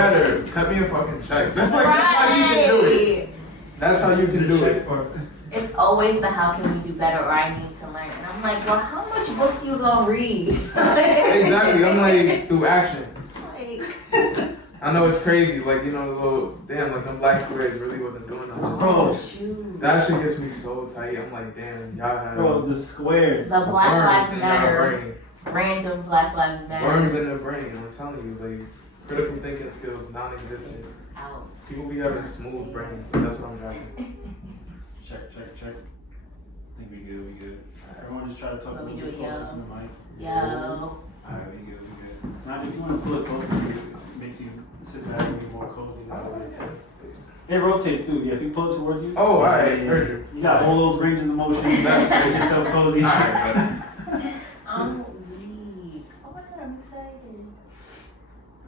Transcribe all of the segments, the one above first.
better. Cut me a fucking check. That's like that's how you can do it. That's how you can do it. It's always the how can we do better or I need to learn. And I'm like, well, how much books you gonna read? Exactly. I'm like, through action. Like, I know it's crazy. Like, you know, the little, damn, like them black squares really wasn't doing nothing. Bro, shoot. That shit gets me so tight. I'm like, damn, y'all have. Bro, the squares. The Black Lives in Matter. your brain. Random Black Lives Matter. Worms in their brain. I'm telling you, like, critical thinking skills non-existent. It's out. People be having smooth brains. Like, that's what I'm driving. Check. I think we good. Everyone just try to talk a Let me little do bit it, closer yo. to the mic. Yo. Alright, we good. Now, if you want to pull it closer, it makes you sit back and be more cozy. It rotates too. Yeah, if you pull it towards you. Oh, alright, heard you. You got all those ranges of motion. That's make yourself cozy. Alright, I'm weak. Oh my god, I'm excited.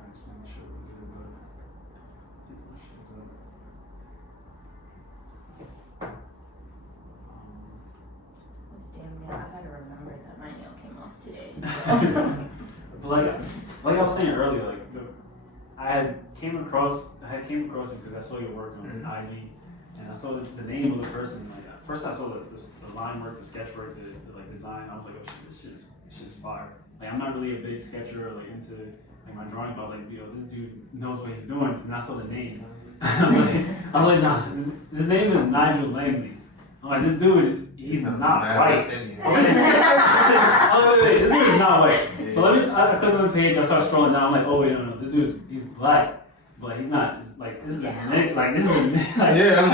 I'm just making sure we're good, but I think my shit's up. Damn, now I gotta remember that my nail came off today. So. But like I was saying earlier, like I came across it because I saw your work on IG, and I saw the name of the person. Like first I saw the line work, the sketch work, the like design. I was like, oh shit, this shit is fire. Like I'm not really a big sketcher or like into like my drawing, but I was like, yo, this dude knows what he's doing. And I saw the name. I was like, nah, his name is Nigel Langley. I'm like, this dude, he's not white. I was like, wait, this dude is not white. So I click on the page, I start scrolling down, I'm like, oh wait, no, this dude he's black, but he's not, like, this is a Nick, like, this is a Nick. Like, yeah, I'm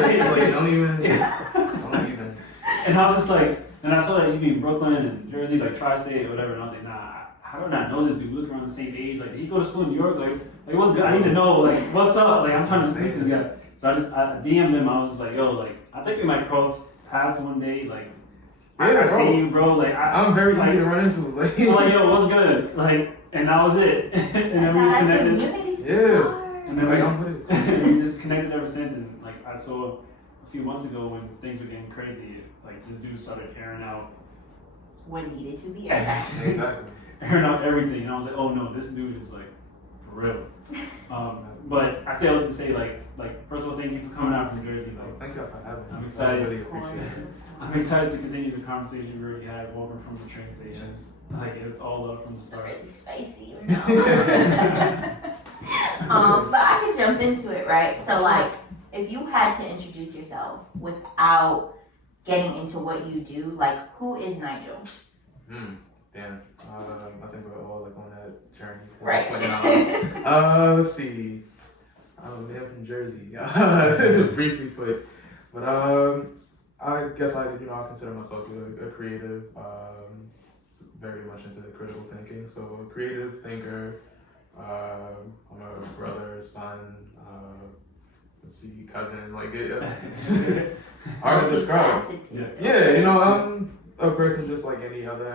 like, bro, don't even. And I was just like, and I saw that you be in Brooklyn and Jersey, like, tri-state or whatever, and I was like, nah, how do I not know this dude? We look around the same age, like, did he go to school in New York? Like what's good? I need to know, like, what's up? Like, I'm trying to meet this guy. So I DM'd him, I was just like, yo, like, I think we might cross paths one day, like, yeah, I see you, bro. Like I'm very easy to run into. Like, I'm like, yo, what's good? Like, and that was it. And then we just connected. Yeah. And then we just connected ever since. And like, I saw a few months ago when things were getting crazy, like this dude started airing out what needed to be aired out. Exactly. Airing out everything, and I was like, oh no, this dude is like for real. But I still have to say, like first of all, thank you for coming out from Jersey. Like, thank you for having me. I'm excited. I really appreciate it. I'm excited to continue the conversation we already had walking from the train station. Yes. Like it's all up from the start. It's really spicy, you know. But I could jump into it, right? So like, if you had to introduce yourself without getting into what you do, like who is Nigel? Damn. I think we're all like on that journey. Right. Let's see. I'm a man from Jersey. Briefly put, but I guess I consider myself a creative, very much into critical thinking. So a creative thinker. I'm a brother, son, cousin. Like it's hard to describe. Yeah, I'm a person just like any other.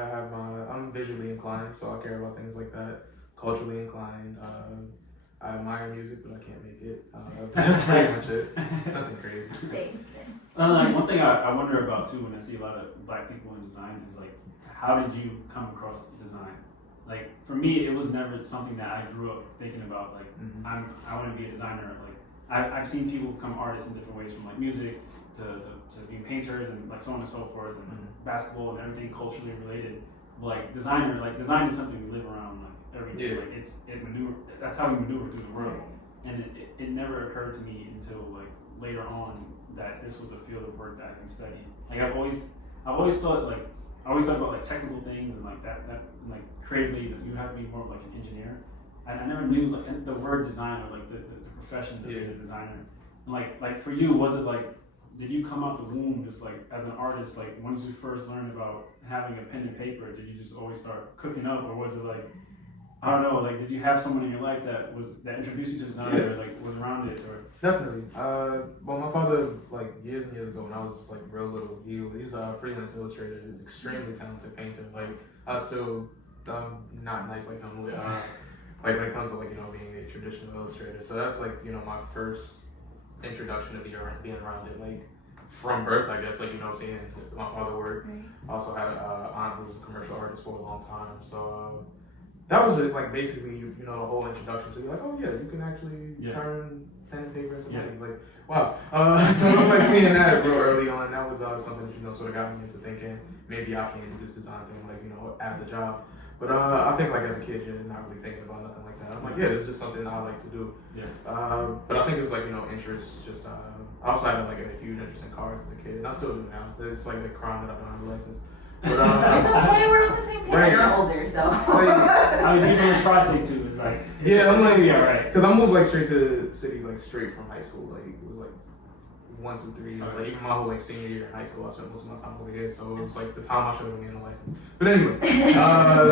I'm visually inclined, so I care about things like that. Culturally inclined. I admire music, but I can't make it. That's pretty much it. Nothing crazy. Like one thing I wonder about too when I see a lot of black people in design is like, how did you come across design? Like for me, it was never something that I grew up thinking about. Like I want to be a designer. Like I've seen people become artists in different ways, from like music to being painters and like so on and so forth, and basketball and everything culturally related. But, like design is something we live around like every day. Like that's how we maneuver through the world. And it never occurred to me until like later on that this was a field of work that I can study. Like I've always thought about like technical things and like that like creatively that you have to be more of like an engineer. And I never knew like the word design or like the profession of being a designer. And like for you, was it like, did you come out the womb just like as an artist? Like when did you first learn about having a pen and paper? Did you just always start cooking up, or was it like, I don't know, like did you have someone in your life that introduced you to design or like was around it? Or definitely. Well, my father, like years and years ago when I was like real little, he was a freelance illustrator. He's an extremely talented painter. Like I still not nice like him. Like when it comes to like being a traditional illustrator. So that's like my first introduction to being around it, like from birth, I guess. Like seeing my father work. I also had an aunt who was a commercial artist for a long time. So that was just, like basically the whole introduction to like, oh yeah, you can actually turn pen and paper into money. Like wow. So it was like seeing that real early on. That was something that sort of got me into thinking maybe I can do this design thing like as a job. But I think like as a kid, you're not really thinking about nothing like that. I'm like, yeah, this is just something I like to do. Yeah. But I think it was like interest. Just I also had like a huge interest in cars as a kid, and I still do now. It's like a crime that I don't have a license. But, it's okay, we're on the same page. Right. You're older, so. I mean, people in tri-state too. It's like yeah, I'm like yeah, right. Because I moved like straight to the city, like straight from high school. Like it was like 1, 2, 3 years. Like even my whole like senior year in high school, I spent most of my time over here. So it was like the time I should have been getting a license. But anyway,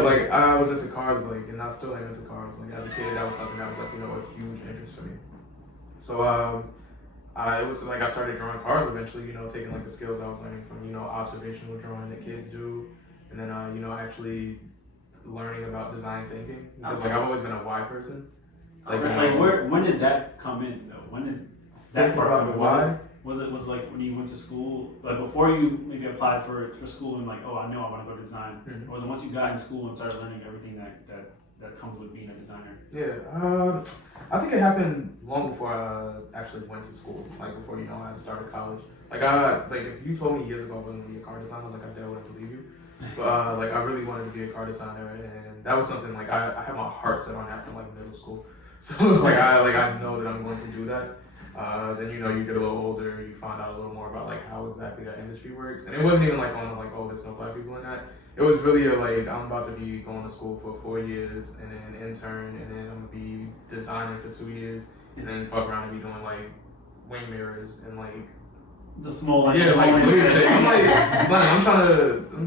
like I was into cars, like, and I still am into cars. Like as a kid, that was something that was like a huge interest for me. So it was like I started drawing cars eventually. Taking like the skills I was learning from observational drawing that kids do, and then actually learning about design thinking because like I've always been a why person. Like when did that come in though? When did that thinking part about come the in? why? Was it like when you went to school, like before you maybe applied for school and like, oh, I know I want to go to design? Or was it once you got in school and started learning everything that comes with being a designer? Yeah, I think it happened long before I actually went to school. Like before I started college. Like if you told me years ago I wasn't gonna be a car designer, like I definitely wouldn't believe you. But like I really wanted to be a car designer, and that was something like I had my heart set on that from like middle school. So it's like I know that I'm going to do that. Then you get a little older, you find out a little more about like how exactly that industry works, and it wasn't even like on like, oh, there's no black people in that. It was really like I'm about to be going to school for 4 years and then intern, and then I'm gonna be designing for 2 years, and then fuck around and be doing like wing mirrors and like the small like shit. I'm like, son, I'm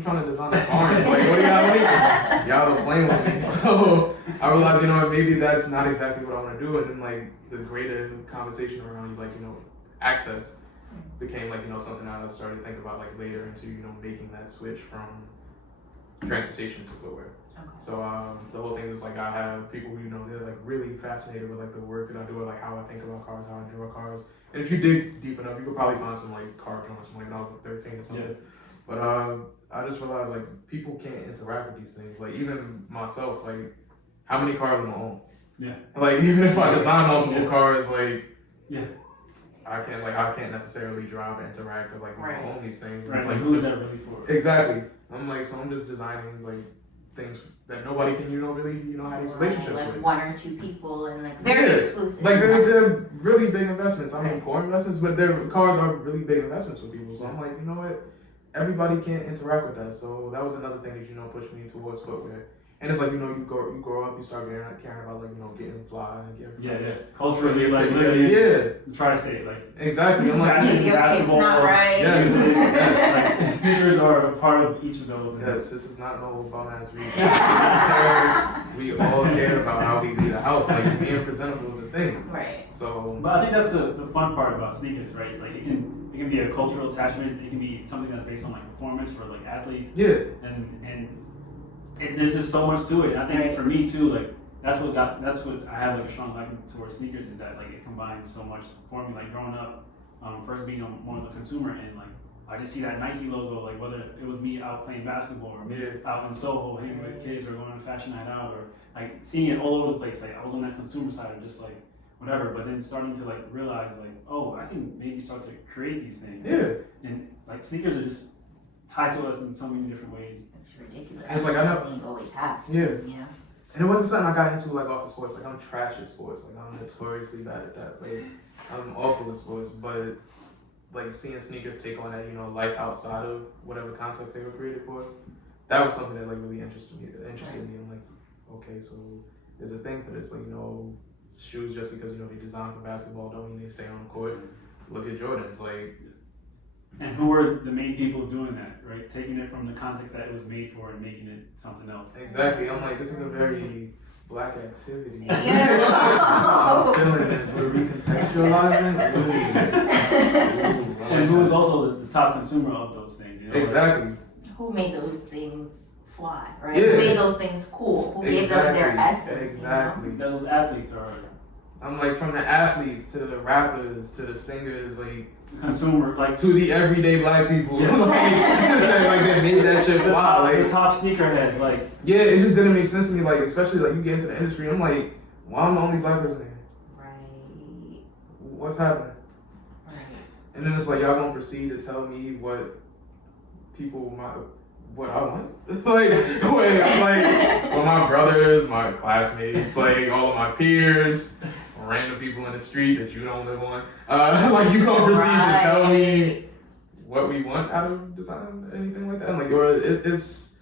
trying to design the farms. Like, what do y'all are playing with me? So I realized, maybe that's not exactly what I want to do. And then like the greater conversation around like access became like something I started to think about like later into making that switch from transportation to footwear. Okay. So the whole thing is like I have people who they're like really fascinated with like the work that I do, like how I think about cars, how I draw cars. And if you dig deep enough, you could probably find some like car drawings from like when I was like 13 or something. Yeah. But I just realized like people can't interact with these things. Like even myself, like how many cars am I own? Yeah. Like even if I design multiple cars, like I can't necessarily drive and interact with like own these things. Right. It's like who's that really for? Exactly. I'm like, so I'm just designing like things that nobody can really have these relationships like with. 1 or 2 people and like very exclusive. Like they're really big investments. I mean, poor investments, but their cars are really big investments for people. So I'm like, you know what? Everybody can't interact with that. So that was another thing that pushed me towards footwear. And it's like you grow up, you start caring about like getting fly and getting culturally like try to stay like exactly. I'm like if your kid's not right. Yes. Like, sneakers are a part of each of those. Yes, this is not no bum ass reason. We all care about how we leave the house. Like being presentable is a thing. Right. So, but I think that's the fun part about sneakers, right? Like it can be a cultural attachment. It can be something that's based on like performance for like athletes. Yeah. And there's just so much to it. And I think for me too, like that's what I have like a strong liking towards sneakers is that like it combines so much for me. Like growing up, first being more of the consumer and like I just see that Nike logo, like whether it was me out playing basketball or me out in Soho hanging with kids or going to fashion night out or like seeing it all over the place. Like I was on that consumer side of just like whatever, but then starting to like realize like, oh, I can maybe start to create these things. Yeah. And like sneakers are just tied to us in so many different ways. It's ridiculous. It's like I know you always have. Yeah. Yeah. And it wasn't something I got into like off of sports. Like I'm trash at sports. Like I'm notoriously bad at that. Like I'm awful at sports, but like seeing sneakers take on that, life outside of whatever context they were created for, that was something that like really interested me. I'm like, okay, so there's a thing for this. Like, shoes just because they design for basketball don't mean they stay on the court. Look at Jordans, like. And who were the main people doing that, right? Taking it from the context that it was made for and making it something else. Exactly. I'm like, this is a very black activity. Yeah. I'm feeling this. We're recontextualizing. And who was also the top consumer of those things. Exactly. Who made those things fly, right? Yeah. Who made those things cool? Who gave them their essence? Exactly. Those athletes are I'm like, from the athletes to the rappers to the singers, like consumer, like to the everyday black people, like, like they made that shit the fly. top, Like, the top sneakerheads, like yeah, it just didn't make sense to me. Like, especially like you get into the industry, I'm like, why am I the only black person here? Right. What's happening? Right. And then it's like y'all gonna proceed to tell me what I want. Like, wait, I'm like, well, my brothers, my classmates, like all of my peers, random people in the street that you don't live on. Like, you gonna proceed to tell me what we want out of design, anything like that? And like, or it's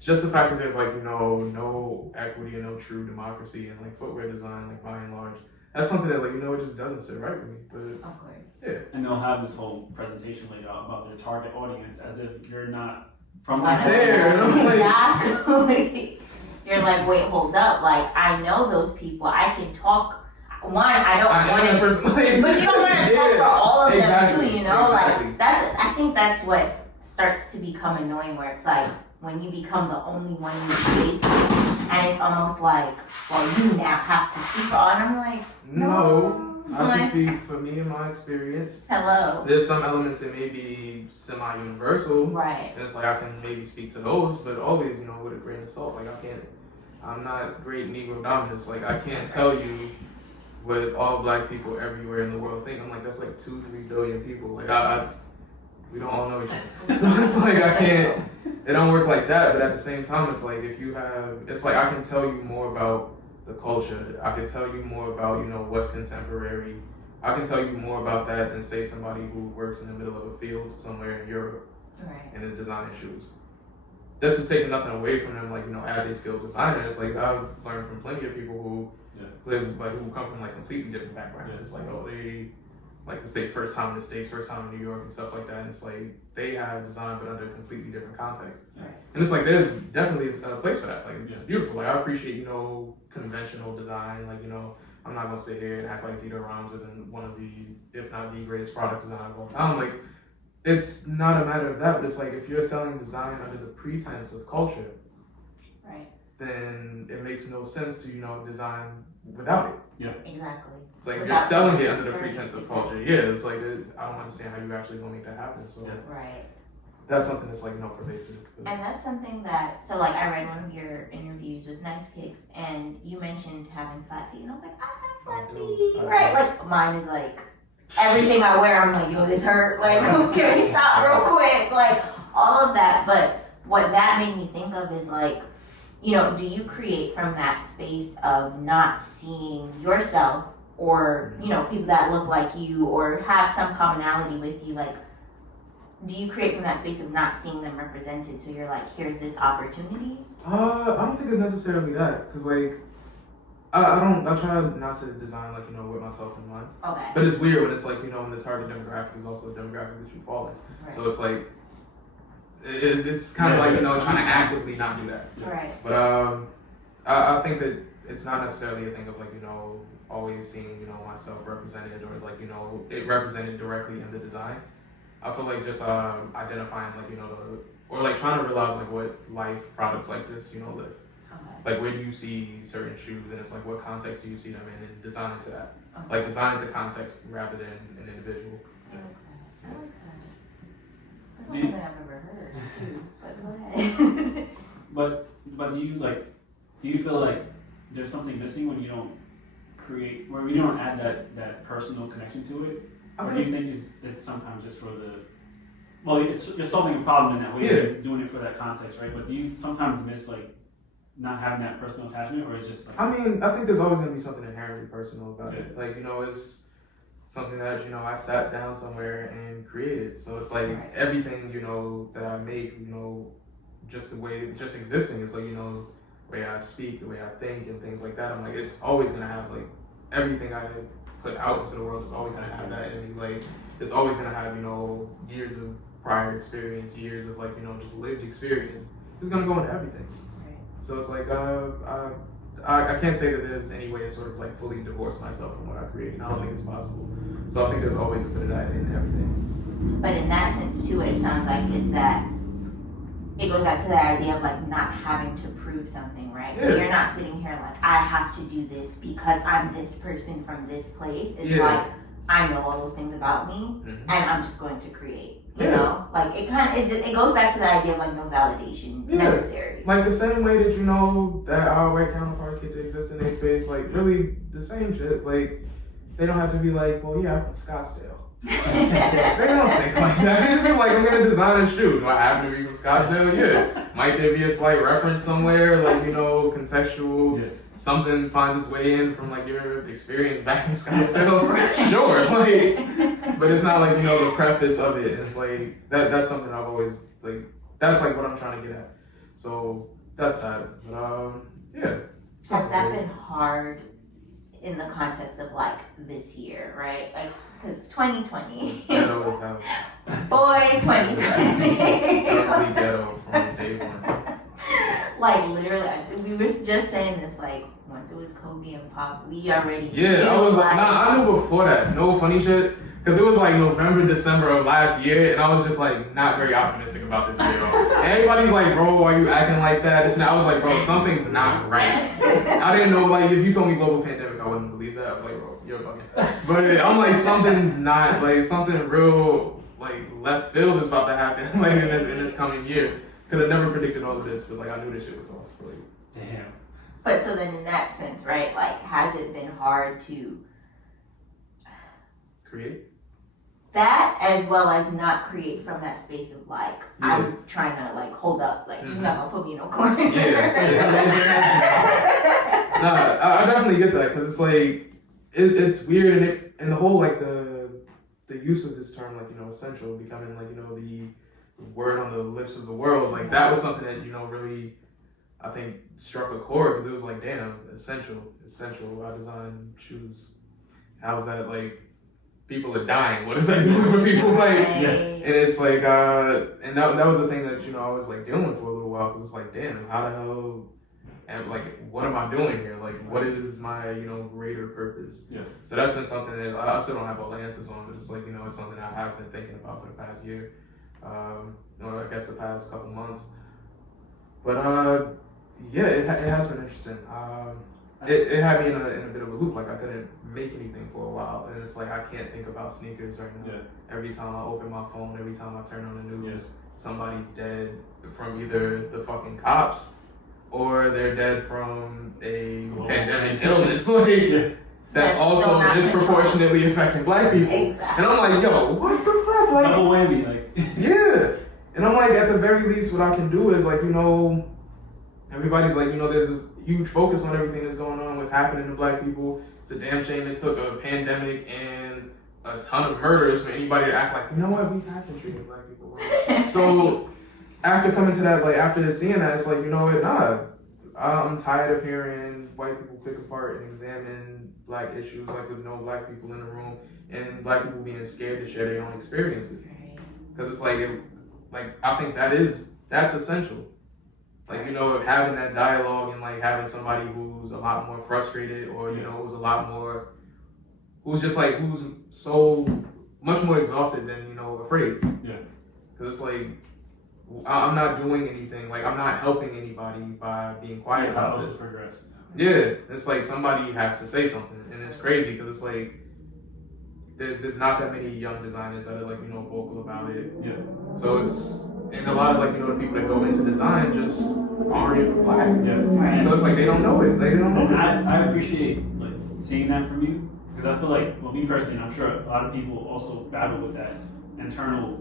just the fact that there's like, no equity and no true democracy in like footwear design, like by and large. That's something that like, it just doesn't sit right with me. But Of course. yeah. and they'll have this whole presentation laid out about their target audience as if you're not from Right. that There, and I'm like- Exactly. You're like, wait, hold up. Like, I know those people. I can talk. One, I don't I am want that to, person. Like, but you don't want to talk yeah, for all of exactly, them too. You know, exactly. like I think that's what starts to become annoying. Where it's like when you become the only one in the space, and it's almost like, well, you now have to speak for all. And I'm like, No, I can Like, speak for me and my experience. hello. There's some elements that may be semi-universal, Right. and it's like I can maybe speak to those, but always, with a grain of salt. Like I'm not great Negro dominance. Like I can't tell you what all black people everywhere in the world think. I'm like, that's like 2-3 billion people. Like we don't all know each other. So it's like I can't. It don't work like that. But at the same time, it's like it's like I can tell you more about the culture. I can tell you more about what's contemporary. I can tell you more about that than say somebody who works in the middle of a field somewhere in Europe Right. and is designing shoes. This is taking nothing away from them, like as a skilled designer. It's like I've learned from plenty of people who live who come from like completely different backgrounds. It's like they like to say first time in the States, first time in New York and stuff like that. And it's like they have design but under a completely different context. Right. And it's like there's definitely a place for that. Like it's beautiful. Like I appreciate conventional design. Like I'm not gonna sit here and act like Dieter Rams isn't one of the, if not the greatest product designer of all time. Like it's not a matter of that, but it's like if you're selling design under the pretense of culture, Right. then it makes no sense to design without it. Exactly. It's like Without you're selling it culture, under the sorry. pretense of Exactly. culture. Yeah, it's like I don't understand how you actually gonna make that happen. So Right. that's something that's like pervasive. And that's something that, so like I read one of your interviews with Nice Kicks, and you mentioned having flat feet, and I was like, I have flat I do. feet, I right? do. Like mine is like, everything I wear, I'm like, yo, this hurt, like, can we stop real quick? Like, all of that, but what that made me think of is like, do you create from that space of not seeing yourself or, people that look like you or have some commonality with you, like, do you create from that space of not seeing them represented? So you're like, here's this opportunity. I don't think it's necessarily that, because like I try not to design like with myself in mind. Okay. But it's weird when it's like when the target demographic is also the demographic that you fall in. Right. So it's like it's kind of like trying to actively not do that. Right. But I think that it's not necessarily a thing of like always seeing myself represented or like it represented directly in the design. I feel like just identifying like or like trying to realize like what life products like this live. Okay. Like where do you see certain shoes, and it's like what context do you see them in, and designing to that. Okay. Like designing to context rather than an individual. I like that. I like that. That's Do not you- something I've ever heard. But go ahead. But do you feel like there's something missing when you don't create, where you don't add that personal connection to it? Or do you think it's sometimes just for you're solving a problem in that way, you're doing it for that context, right? But do you sometimes miss like not having that personal attachment, or it's just like... I mean, I think there's always going to be something inherently personal about it. Like, it's something that, I sat down somewhere and created. So it's like everything, that I make, just the way, just existing. It's like, the way I speak, the way I think and things like that. I'm like, it's always going to have like everything I put out into the world is always going to have that in me. Like, it's always going to have, years of prior experience, years of like, just lived experience. It's going to go into everything. So it's like, I can't say that there's any way to sort of like fully divorce myself from what I create. And I don't think it's possible. So I think there's always a bit of that in everything. But in that sense too, what it sounds like is that it goes back to the idea of like not having to prove something, right? So you're not sitting here like, I have to do this because I'm this person from this place. It's like, I know all those things about me, and I'm just going to create. You know, like it goes back to the idea of like no validation necessary. Like the same way that you know that our white counterparts get to exist in their space, like really the same shit. Like they don't have to be like, well, yeah, I'm from Scottsdale. They don't think like that. They just think like, I'm gonna design a shoe. Do I have to be from Scottsdale? Yeah. Might there be a slight reference somewhere, like you know, contextual? Something finds its way in from like your experience back in Scottsdale. Sure, like, but it's not like you know the preface of it. It's like that's something I've always like. That's like what I'm trying to get at. So that's that. But yeah. Has that been hard in the context of like this year, right? Like, because 2020. Ghetto house. Boy, 2020. Totally ghetto from day one. Like literally, we were just saying this. Like once it was Kobe and Pop, we already. Yeah, I was like, I knew before that. No funny shit. Because it was like November, December of last year, and I was just like not very optimistic about this year at all. And everybody's like, bro, why are you acting like that? It's not, I was like, bro, something's not right. I didn't know, like, if you told me global pandemic, I wouldn't believe that. I'm like, bro, you're bugging. But I'm like, something's not, like, something real, like, left field is about to happen, like, in this coming year. Could have never predicted all of this, but like, I knew this shit was off. Like, damn. But so then in that sense, right, like, has it been hard to create? That as well as not create from that space of like I'm trying to like hold up, like you're not gonna put me in no corner. Nah, I definitely get that because it's like it's weird and the whole like the use of this term like you know essential becoming like you know the word on the lips of the world like that was something that you know really I think struck a chord because it was like damn essential. I design shoes. How's that like? People are dying. What is that doing for people? Like, and it's like, and that was the thing that you know I was like dealing with for a little while because it's like, damn, how the hell, and like, what am I doing here? Like, what is my you know greater purpose? Yeah. So that's been something that I still don't have all the answers on, but it's like you know it's something I have been thinking about for the past year, or I guess the past couple months. But yeah, it has been interesting. It had me in a bit of a loop. Like I couldn't make anything for a while, and it's like I can't think about sneakers right now. Every time I open my phone, every time I turn on the news, somebody's dead from either the fucking cops or they're dead from a pandemic illness. Like that's also disproportionately affecting black people. Exactly. And I'm like, yo, what the fuck? Like, double whammy, like. Yeah. And I'm like, at the very least, what I can do is like, you know, everybody's like, you know, there's this huge focus on everything that's going on, what's happening to black people. It's a damn shame it took a pandemic and a ton of murders for anybody to act like, you know what, we have to treat black people well. So after coming to that, like after seeing that, it's like, you know what, nah, I'm tired of hearing white people pick apart and examine black issues like with no black people in the room and black people being scared to share their own experiences. Because it's like, I think that's essential. Like, you know, having that dialogue and like having somebody who's a lot more frustrated or, you know, who's so much more exhausted than, you know, afraid. Yeah. Because it's like, I'm not doing anything. Like, I'm not helping anybody by being quiet about this. Progress. Yeah. It's like somebody has to say something. And it's crazy because it's like, there's not that many young designers that are like, you know, vocal about it. Yeah. So and a lot of like, you know, the people that go into design just aren't black. Yeah. Right. So it's like they don't know it. They don't know this. I appreciate like seeing that from you because I feel like, well, me personally, I'm sure a lot of people also battle with that internal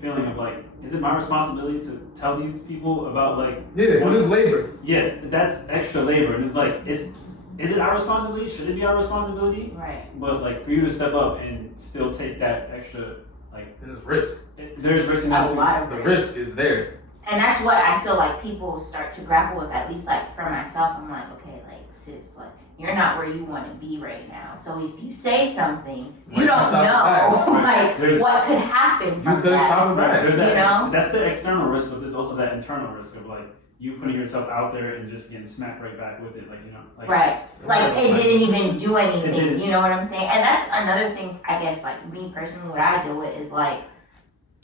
feeling of like, is it my responsibility to tell these people about like? Yeah, because it's labor. Yeah, that's extra labor, and it's like Is it our responsibility? Should it be our responsibility? Right. But like for you to step up and still take that extra like there's risk. There's risk in that too. The risk is there. And that's what I feel like people start to grapple with, at least like for myself. I'm like, okay, like sis, like you're not where you want to be right now. So if you say something, you don't know like what could happen from you could stop it back. There's that, that's the external risk, but there's also that internal risk of like you putting yourself out there and just getting smacked right back with it, like, you know. Like, right. Like, it didn't even do anything, you know what I'm saying? And that's another thing, I guess, like, me personally, what I deal with is, like,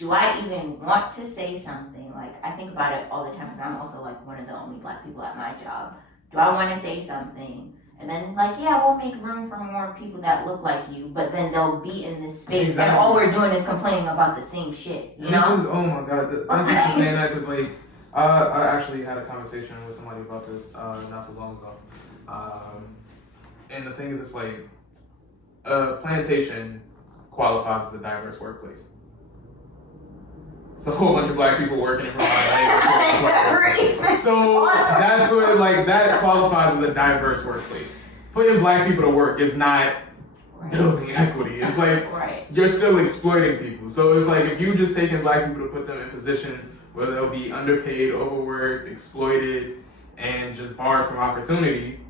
do I even want to say something? Like, I think about it all the time because I'm also like one of the only black people at my job. Do I want to say something? And then, like, yeah, we'll make room for more people that look like you, but then they'll be in this space, and all we're doing is complaining about the same shit, you know? Oh my God, thank you for saying that, because, like, I actually had a conversation with somebody about this not too long ago. And the thing is, it's like, a plantation qualifies as a diverse workplace. It's a whole bunch of black people working in front of So that's what, like, that qualifies as a diverse workplace. Putting black people to work is not building equity. It's like, you're still exploiting people. So it's like, if you just taking black people to put them in positions where they'll be underpaid, overworked, exploited, and just barred from opportunity,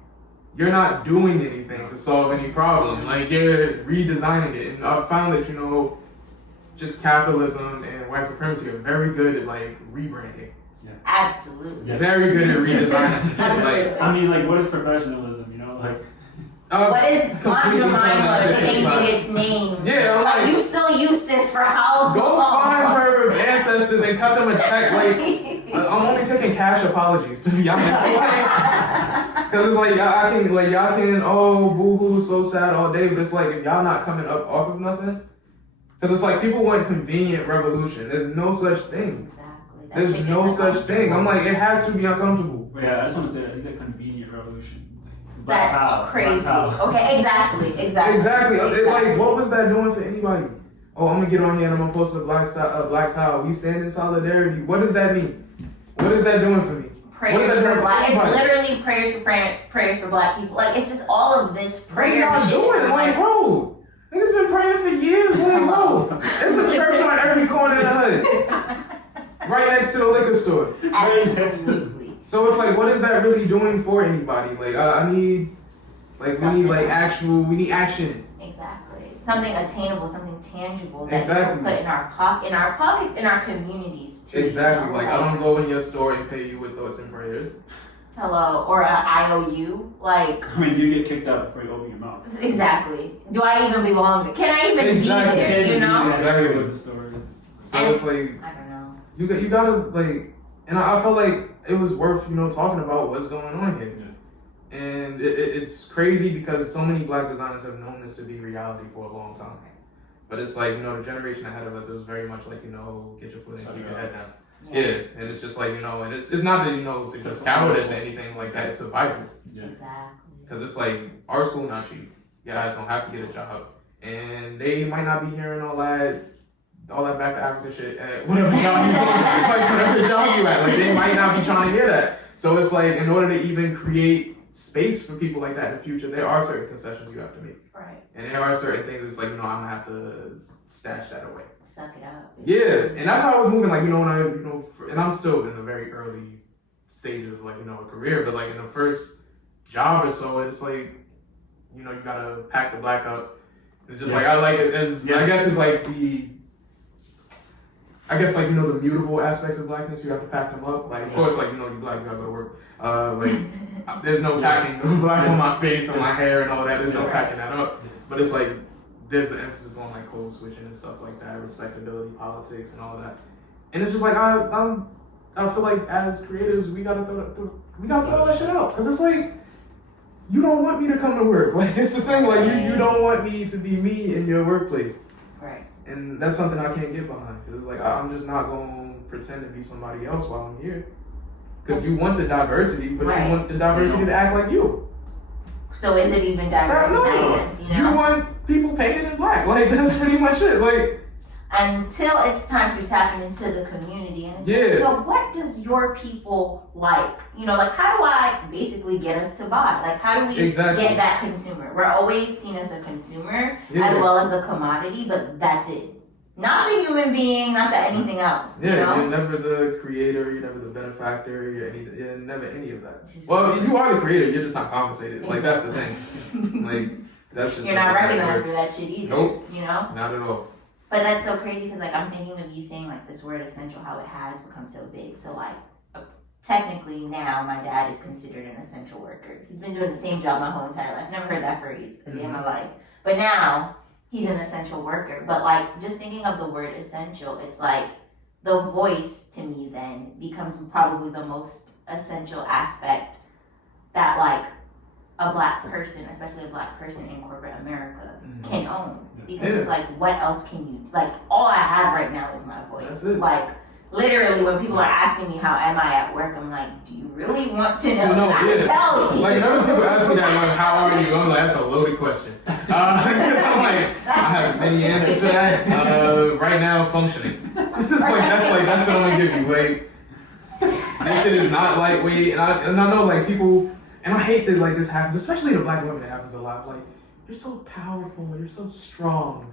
you're not doing anything to solve any problem. Like, you're redesigning it. And I've found that, you know, just capitalism and white supremacy are very good at, like, rebranding. Yeah. Absolutely. Yeah. Very good at redesigning. Absolutely. I mean, like, what is professionalism, you know? Like, what is Aunt Jemima changing its name? Yeah, I'm like, you still use this for how long? Go find her ancestors and cut them a check. Like, I'm only taking cash apologies, to be honest. Because it's like, y'all can, oh, boo-hoo, so sad all day, but it's like, if y'all not coming up off of nothing, because it's like, people want convenient revolution. There's no such thing. Exactly. There's no such thing. I'm like, it has to be uncomfortable. But yeah, I just want to say that he's a convenient revolution. That's crazy. Okay, exactly. Exactly. Like, what was that doing for anybody? Oh, I'm gonna get on here and I'm gonna post a black towel. We stand in solidarity. What does that mean? What is that doing for me? Prayers for black. It's literally prayers for France, prayers for black people. Like, it's just all of this prayer what shit. What are y'all doing? Like, bro, niggas been praying for years. Like, bro, it's a church on every corner of the hood, right next to the liquor store. Absolutely. So it's like, what is that really doing for anybody? Like, we need action. Exactly. Something attainable, something tangible that Exactly. we put in our pockets, in our communities too. Exactly. You know? Like, I don't go in your store and pay you with thoughts and prayers. Hello, or an IOU. Like, I mean, you get kicked out before you open your mouth. Exactly. Do I even belong there? Can I even be there? You know? Exactly. What the story is. So it's like, I don't know. You gotta, like, and I felt like it was worth, you know, talking about what's going on here. Yeah. And it's crazy because so many black designers have known this to be reality for a long time. But it's like, you know, the generation ahead of us, it was very much like, you know, get your foot in, keep your head down. Yeah, and it's just like, you know, and it's not that, you know, it's just cowardice or anything like that, it's survival. Yeah. Exactly. Because it's like, our school not cheap. You guys don't have to get a job. And they might not be hearing all that back to Africa shit at whatever job you like whatever job you at. Like, they might not be trying to hear that. So it's like, in order to even create space for people like that in the future, there are certain concessions you have to make. Right. And there are certain things it's like, you know, I'm gonna have to stash that away. Suck it up. Yeah, and that's how I was moving. Like, you know, when and I'm still in the very early stage of, like, you know, a career, but like in the first job or so, it's like, you know, you gotta pack the black up. It's just like, I like it as, I guess it's like like, you know, the mutable aspects of blackness, you have to pack them up. Like, of course, like, you know, you black, you gotta go to work. Like, there's no packing black on my face, on my hair and all that. There's no packing that up. But it's like, there's the emphasis on, like, code switching and stuff like that, respectability, politics, and all of that. And it's just like, I feel like as creators, we gotta throw all that shit out. Cause it's like, you don't want me to come to work. Like, it's the thing, like, you don't want me to be me in your workplace. Right. And that's something I can't get behind. Cause it's like, I'm just not gonna pretend to be somebody else while I'm here. Cause you want the diversity, but you want the diversity to act like you. So is it even diverse in that sense, you know? You want people painted in black. Like, that's pretty much it. Like, until it's time to tap into the community. And it's like, so what does your people like? You know, like, how do I basically get us to buy? Like, how do we get that consumer? We're always seen as the consumer as well as the commodity, but that's it. Not the human being, not the anything else. Yeah, you know? You're never the creator, you're never the benefactor, you're never any of that. Well, you are the creator, you're just not compensated. Like, that's the thing. Like, that's just... You're not recognized for that shit either. Nope. You know? Not at all. But that's so crazy because, like, I'm thinking of you saying, like, this word essential, how it has become so big. So, like, technically now my dad is considered an essential worker. He's been doing the same job my whole entire life. Never heard that phrase a day in my life. But now he's an essential worker. But like just thinking of the word essential, it's like the voice to me then becomes probably the most essential aspect that like a Black person, especially a Black person in corporate America, can own. Because it's like, what else can you, like, all I have right now is my voice. That's it. Like, literally, when people are asking me how am I at work, I'm like, do you really want to know? No, I can tell you. Like, whenever people ask me that, like, how are you? I'm like, that's a loaded question. Because I'm like, I have many answers to that. Right now, functioning. That's what I'm gonna give you. Like, that shit is not lightweight, and I know like people, and I hate that like this happens, especially to Black women. It happens a lot. Like, you're so powerful, you're so strong,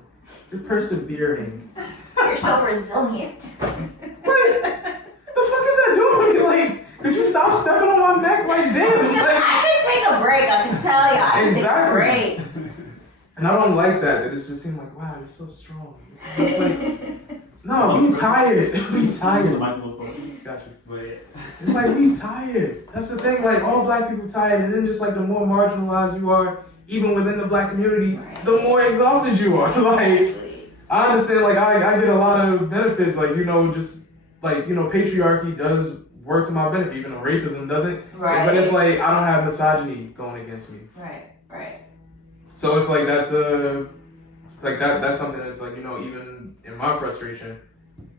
you're persevering. You're so resilient. What the fuck is that doing? Like, could you stop stepping on my neck? Like, damn. Because Like, I can take a break. I can tell you, I can take a break. And I don't like that. That it just seems like, wow, you're so strong. It's like, no, we tired. We tired. Gotcha. It's like, we tired. That's the thing. Like, all Black people tired, and then just like the more marginalized you are, even within the Black community, the more exhausted you are. Like, I understand. Like, I get a lot of benefits. Like, just like patriarchy does work to my benefit, even though racism doesn't. Right. But it's like I don't have misogyny going against me. Right. So it's like that's that's something that's like even in my frustration,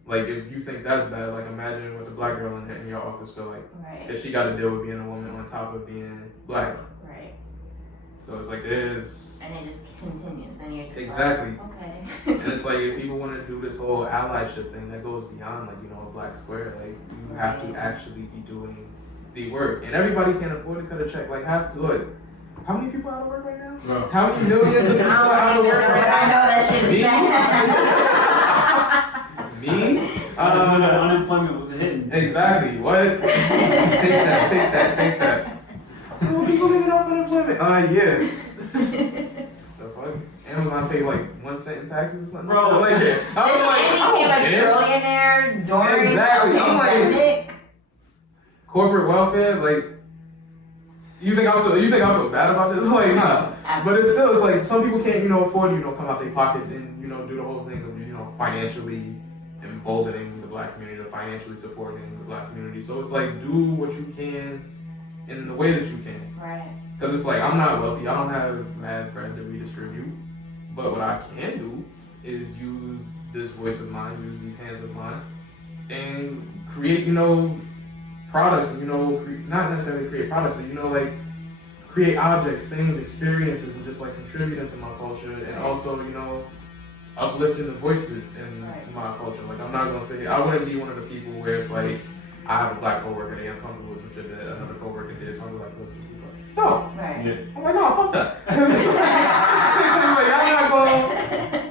like if you think that's bad, like imagine what the Black girl in your office feel like. Right. That she got to deal with being a woman on top of being Black. Right. So it's like there's. And it just continues, and you're just exactly. like, okay. And it's like if people want to do this whole allyship thing that goes beyond like a Black square, like you have to actually be doing the work, and everybody can't afford to cut a check. Like how many people out of work right now? Bro. How many millions of people out of work right now? I know that shit is bad. Me? Unemployment was a hidden. Exactly. What? Take that. Oh, people living off unemployment. Yeah. The fuck? Amazon paid like 1 cent in taxes or something. Bro. Like, yeah. I was like, I became a trillionaire during exactly. the I'm like, pandemic. corporate welfare, like, you think I feel bad about this? Like, nah. But it's like some people can't, afford to, come out their pocket and, do the whole thing of, financially emboldening the Black community, or financially supporting the Black community. So it's like, do what you can in the way that you can. Right. Because it's like, I'm not wealthy, I don't have mad bread to redistribute. But what I can do is use this voice of mine, use these hands of mine, and create, products, and not necessarily create products, but like create objects, things, experiences, and just like contribute into my culture, and also uplifting the voices in my culture. Like I'm not gonna say I wouldn't be one of the people where it's like I have a Black coworker, they uncomfortable with some shit that another coworker did, so I'm like, look, no. Right. Yeah. I'm like, no, fuck that. It's like, I'm not going.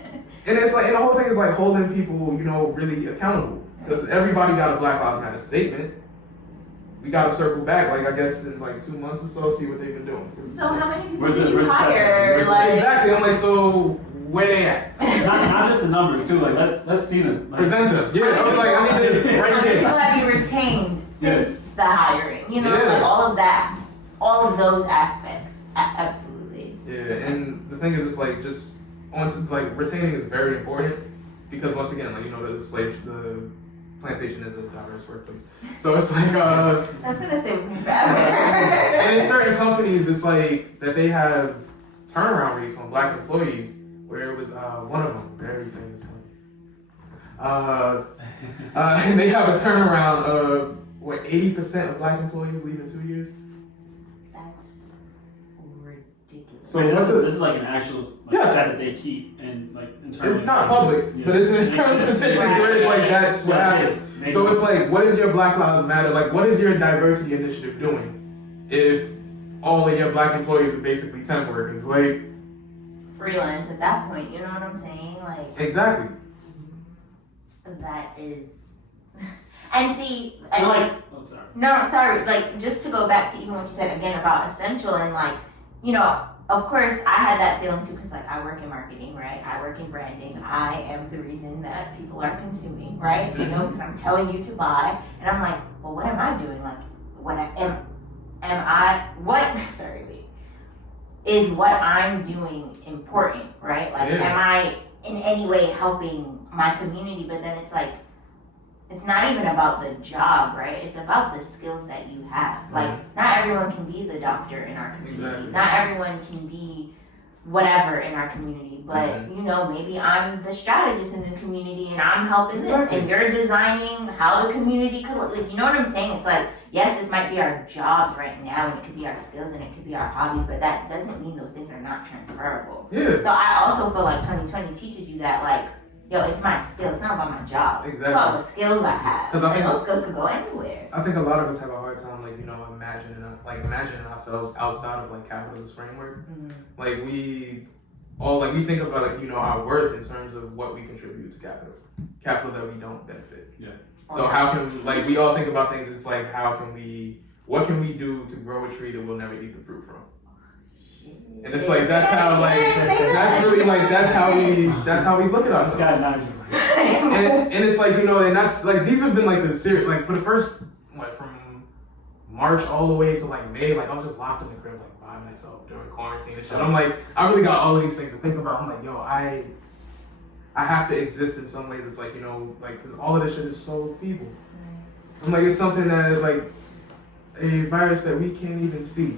And it's like, and the whole thing is like holding people, really accountable, because everybody got a Black Lives Matter statement. We gotta circle back, like I guess in like 2 months or so, see what they've been doing. So how many people Where's did the- you where's the hire? tax? Like, Exactly. I'm like, so where they at? Not just the numbers too. Like let's see them. Like, Present them. Yeah. I was like, I need to how right many people here. have you retained since the hiring? Yeah. Like all of that, all of those aspects. Absolutely. Yeah. And the thing is, it's like just like retaining is very important, because once again, like the plantation is a diverse workplace. So it's like That's gonna stay with me forever. and in certain companies, it's like that they have turnaround rates on Black employees, where it was one of them, very famous company. And they have a turnaround of 80% of Black employees leave in 2 years. That's ridiculous. So Wait, what's this is like an actual Yeah. stat that they keep and like internally. It's not public, Yeah. but it's an internal statistics where it's like that's what happens. So it's like, what is your Black Lives Matter? Like, what is your diversity initiative doing if all of your Black employees are basically temp workers? Like, Freelance at that point, you know what I'm saying? Like, exactly. that is. And see, and like, Oh, sorry. no, sorry, like, just to go back to even what you said again about essential, and like, of course, I had that feeling too, because like I work in marketing, right? I work in branding. I am the reason that people are consuming, right? Because I'm telling you to buy, and I'm like, well, what am I doing? Like, what am I? What? Sorry, wait. is what I'm doing important, right? Like, am I in any way helping my community? But then it's like, it's not even about the job, right? It's about the skills that you have. Like, not everyone can be the doctor in our community. Exactly. Not everyone can be whatever in our community. But, you know, maybe I'm the strategist in the community and I'm helping this. And you're designing how the community could look. You know what I'm saying? It's like, yes, this might be our jobs right now, and it could be our skills, and it could be our hobbies, but that doesn't mean those things are not transferable. Yeah. So I also feel like 2020 teaches you that, like, yo, it's my skills. It's not about my job. Exactly. It's about the skills I have. Because I think those skills could go anywhere. I think a lot of us have a hard time, like, you know, imagining ourselves outside of like capitalist framework. Like we think about, like, you know, our worth in terms of what we contribute to capital that we don't benefit. Yeah. So how can, like, we all think about things, it's like, what can we do to grow a tree that we'll never eat the fruit from? And it's like, that's how, like, that's really, like, that's how we look at ourselves. And it's like, you know, and that's, like, these have been, like, the serious, like, for the first, from March all the way to, like, May, like, I was just locked in the crib, like, by myself during quarantine and shit. I'm like, I really got all of these things to think about. I'm like, yo, I have to exist in some way that's, like, you know, like, because all of this shit is so feeble. I'm like, it's something that, like, a virus that we can't even see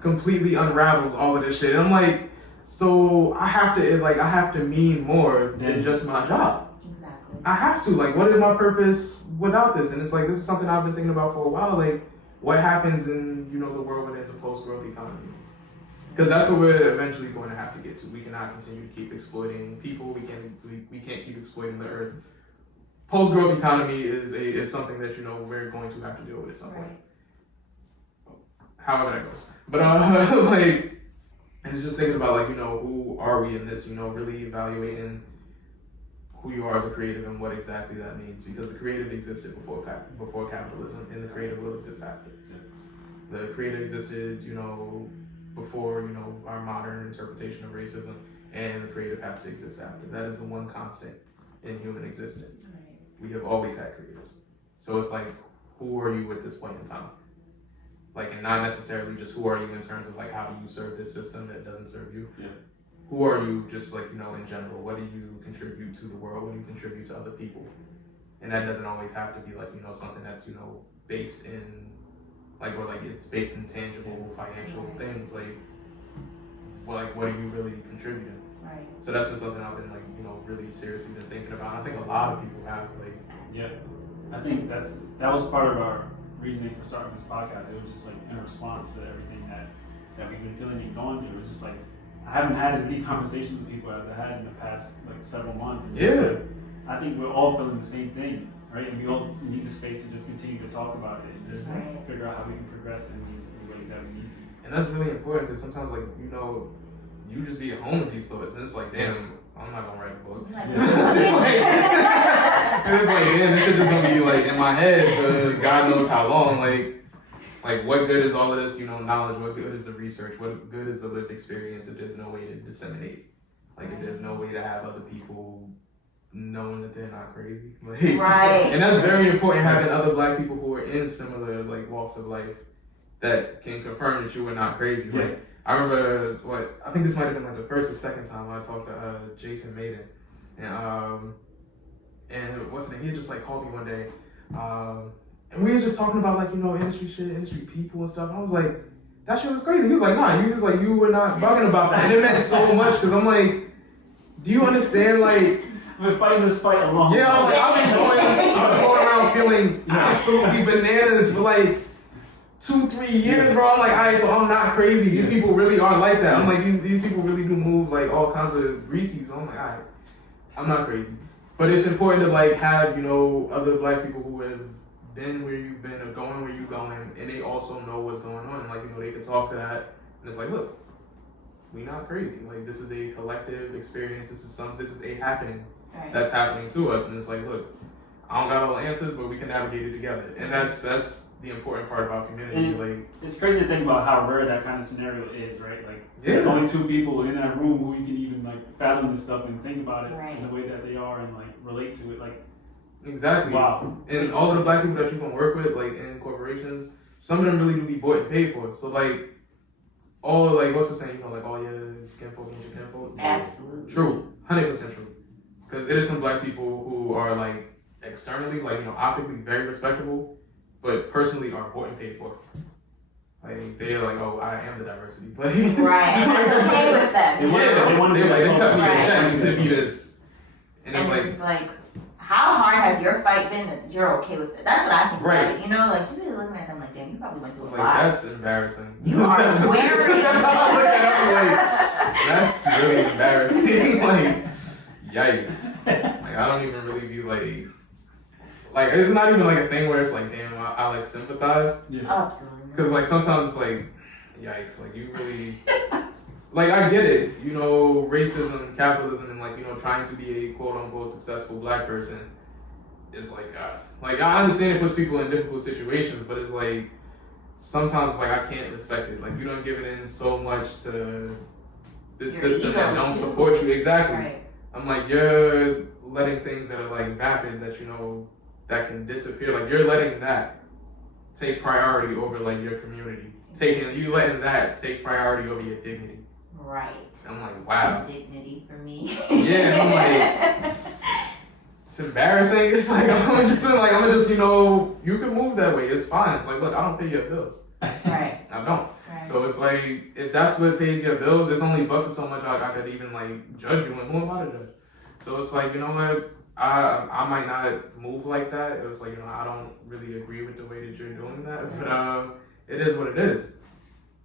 completely unravels all of this shit. And I'm like, so I have to mean more than just my job. Exactly. I have to, like, what is my purpose without this? And it's like, this is something I've been thinking about for a while, like, what happens in, you know, the world when there's a post-growth economy? Because that's what we're eventually going to have to get to. We cannot continue to keep exploiting people. We can't keep exploiting the earth. Post-growth economy is something that, you know, we're going to have to deal with at some point. However that goes. But like, and just thinking about, like, you know, who are we in this? You know, really evaluating who you are as a creative and what exactly that means. Because the creative existed before capitalism, and the creative will exist after. The creative existed, you know, before, you know, our modern interpretation of racism, and the creative has to exist after. That is the one constant in human existence. We have always had creatives. So it's like, who are you at this point in time? Like, and not necessarily just who are you in terms of, like, how do you serve this system that doesn't serve you? Yeah. Who are you just, like, you know, in general? What do you contribute to the world? What do you contribute to other people? And that doesn't always have to be, like, you know, something that's, you know, based in, like, or like it's based in tangible financial things. Like, well, like, what are you really contributing? Right. So that's been something I've been, like, you know, really seriously been thinking about. I think a lot of people have, like. Yeah. I think that was part of our reasoning for starting this podcast. It was just like in response to everything that we've been feeling and going through. It's just like, I haven't had as many conversations with people as I had in the past, like, several months. And just, like, I think we're all feeling the same thing, right? And we all need the space to just continue to talk about it and just figure out how we can progress in these ways that we need to. And that's really important, because sometimes, like, you know, you just be at home with these thoughts, and it's like, damn, I'm not gonna write a book. And it's like, damn, this shit is gonna be, like, in my head for God knows how long. Like, what good is all of this, you know, knowledge? What good is the research? What good is the lived experience if there's no way to disseminate? Like, if there's no way to have other people knowing that they're not crazy. Like, and that's very important, having other Black people who are in similar, like, walks of life that can confirm that you are not crazy. Yeah. Like, I remember, I think this might have been, like, the first or second time I talked to Jason Maiden. And what's his name? He just, like, called me one day. And we were just talking about, like, you know, industry shit, industry people and stuff. And I was like, that shit was crazy. He was like, nah, you were not bugging about that. And it meant so much, because I'm like, do you understand, like, we're fighting this fight alone. Yeah, I'm like, I've been going around feeling absolutely bananas for, like, 2-3 years, bro. I'm like, all right, so I'm not crazy. These people really are like that. I'm like, these people really do move, like, all kinds of greasy. So I'm like, all right, I'm not crazy. But it's important to, like, have, you know, other Black people who have been where you've been or going where you're going, and they also know what's going on. Like, you know, they can talk to that, and it's like, look, we not crazy. Like, this is a collective experience. This is a happening that's happening to us. And it's like, look, I don't got all the answers, but we can navigate it together. And that's the important part about community. Like, it's crazy to think about how rare that kind of scenario is, right? Like, there's only 2 people in that room who you can even, like, fathom this stuff and think about it in the way that they are and, like, relate to it. Like, exactly. Wow. And all of the Black people that you can work with, like, in corporations, some of them really do be bought and paid for. So, like, all like what's the saying? You know, like all your skin folk ain't your kinfolk. Absolutely. True, 100% true. Because it is some black people who are like externally, like optically very respectable, but personally are bought and paid for. Like they're like, oh, I am the diversity. Like, right, and that's okay with them. They cut me a check to be this, and it's like, just like, how hard has your fight been that you're okay with it? That's what I think about it. You know, like you really looking at them like, damn, you probably went through a lot. That's embarrassing. You are wearing. That's how I look at it. Like, that's really embarrassing. Like, yikes. Like I don't even really be like it's not even like a thing where it's like, damn, I like sympathize. Yeah. Absolutely. Because like sometimes it's like, yikes, like you really, like I get it, racism, capitalism, and like trying to be a quote unquote successful black person is like, like I understand it puts people in difficult situations, but it's like sometimes it's like I can't respect it. Like you don't give it in so much to this system that don't support you. Exactly. Right. I'm like, you're letting things that are like vapid that that can disappear. Like you're letting that take priority over like your community. You letting that take priority over your dignity. Right. I'm like, wow. Some dignity for me. Yeah, and I'm like, it's embarrassing. It's like I'm gonna just you can move that way. It's fine. It's like, look, I don't pay your bills. Right. I don't. Right. So it's like if that's what pays your bills, it's only but for so much I could even like judge you, and who am I to judge? So it's like, you know what? I might not move like that. It was like, I don't really agree with the way that you're doing that, but it is what it is.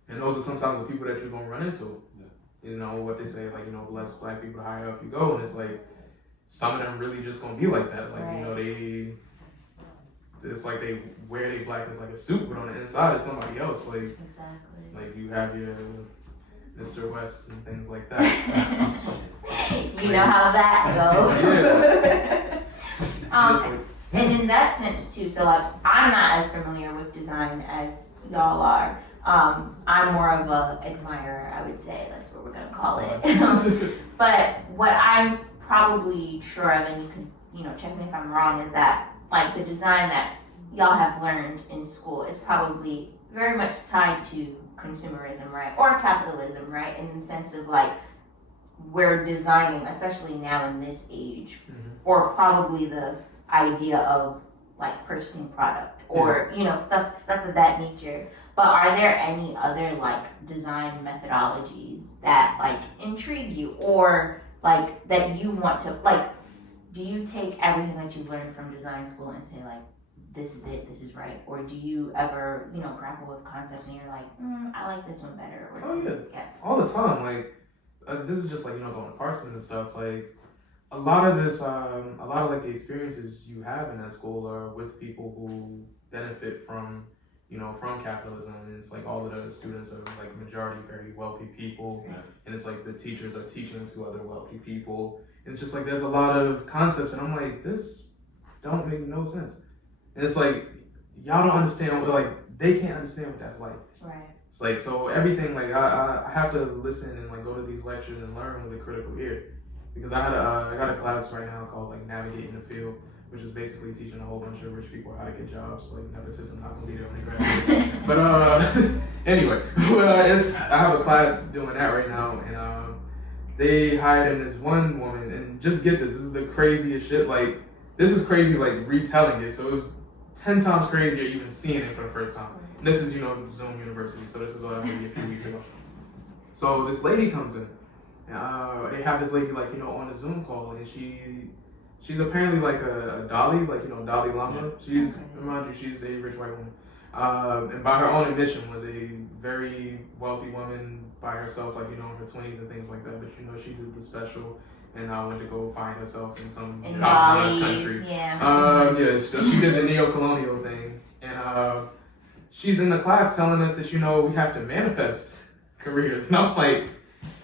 And those are sometimes the people that you're gonna run into. Yeah. What they say, like, less black people, the higher up you go, and it's like some of them really just gonna be like that. Like, right. It's like they wear their blackness like a suit, but on the inside it's somebody else. Like, exactly. Like you have your Mr. West and things like that. You know how that goes. Yeah. And in that sense too, so like I'm not as familiar with design as y'all are. I'm more of a admirer, I would say. That's what we're gonna call it. But what I'm probably sure of, and you can check me if I'm wrong, is that like the design that y'all have learned in school is probably very much tied to consumerism, right? Or capitalism, right? In the sense of like we're designing, especially now in this age, or probably the idea of like purchasing product or stuff of that nature. But are there any other like design methodologies that like intrigue you, or like that you want to like? Do you take everything that you learned from design school and say like, this is it, this is right? Or do you ever, grapple with concepts and you're like, I like this one better? Or, yeah, all the time. Like, this is just like, going to Parsons and stuff. Like, a lot of like the experiences you have in that school are with people who benefit from, from capitalism. And it's like all of the students are like majority very wealthy people. Yeah. And it's like the teachers are teaching to other wealthy people. And it's just like, there's a lot of concepts and I'm like, this don't make no sense. And it's like, y'all don't understand, like, they can't understand what that's like. Right. It's like, so everything, like, I have to listen and, like, go to these lectures and learn with a critical ear. Because I got a class right now called, like, Navigating the Field, which is basically teaching a whole bunch of rich people how to get jobs. Like, nepotism, not gonna be there when they graduate. But, anyway, I have a class doing that right now, and, they hired in this one woman, and just get this is the craziest shit, like, this is crazy, like, retelling it, so it was 10 times crazier even seeing it for the first time. And this is, Zoom University, so this is maybe a few weeks ago. So this lady comes in, and they have this lady, like, on a Zoom call, and she's apparently like a Dalai, like, Dalai Lama. Remind you, she's a rich white woman. And by her own admission was a very wealthy woman by herself, like, in her 20s and things like that. But, she did the special and went to go find herself in some outlaws country. Yeah. So she did the neo-colonial thing. And she's in the class telling us that, we have to manifest careers. And I'm like,